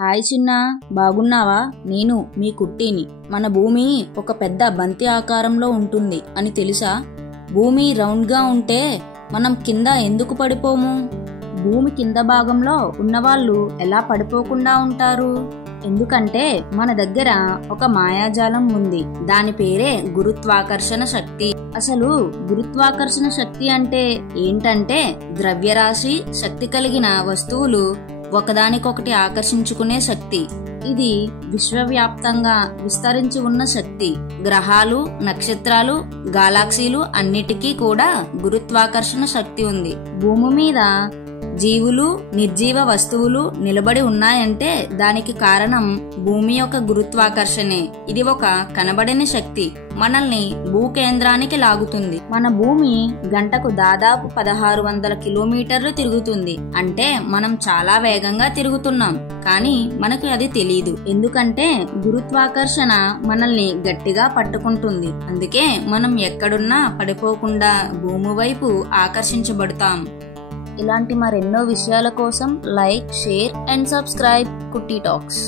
Hi చిన్నా, బాగున్నావా? నేను మీ కుట్టిని. మన భూమి ఒక పెద్ద బంతి ఆకారంలో ఉంటుంది అని తెలుసా? భూమి రౌండ్గా ఉంటే మనం కింద ఎందుకు పడిపోము? భూమి కింద భాగంలో ఉన్నవాళ్ళు ఎలా పడిపోకుండా ఉంటారు? ఎందుకంటే మన దగ్గర ఒక మాయాజాలం ఉంది. దాని పేరే గురుత్వాకర్షణ శక్తి. అసలు గురుత్వాకర్షణ శక్తి అంటే ఏంటంటే, ద్రవ్యరాశి శక్తి కలిగిన వస్తువులు ఒకదానికొకటి ఆకర్షించుకునే శక్తి. ఇది విశ్వవ్యాప్తంగా విస్తరించి ఉన్న శక్తి. గ్రహాలు, నక్షత్రాలు, గెలాక్సీలు అన్నిటికీ కూడా గురుత్వాకర్షణ శక్తి ఉంది. భూమి మీద జీవులు, నిర్జీవ వస్తువులు నిలబడి ఉన్నాయంటే దానికి కారణం భూమి యొక్క గురుత్వాకర్షణే. ఇది ఒక కనబడని శక్తి మనల్ని భూకేంద్రానికి లాగుతుంది. మన భూమి గంటకు దాదాపు 1600 కిలోమీటర్లు తిరుగుతుంది. అంటే మనం చాలా వేగంగా తిరుగుతున్నాం, కానీ మనకు అది తెలీదు. ఎందుకంటే గురుత్వాకర్షణ మనల్ని గట్టిగా పట్టుకుంటుంది. అందుకే మనం ఎక్కడున్నా పడిపోకుండా భూమి వైపు ఆకర్షించబడతాం. ఇలాంటి మరెన్నో విషయాల కోసం లైక్, షేర్ అండ్ సబ్స్క్రైబ్ కుట్టి టాక్స్.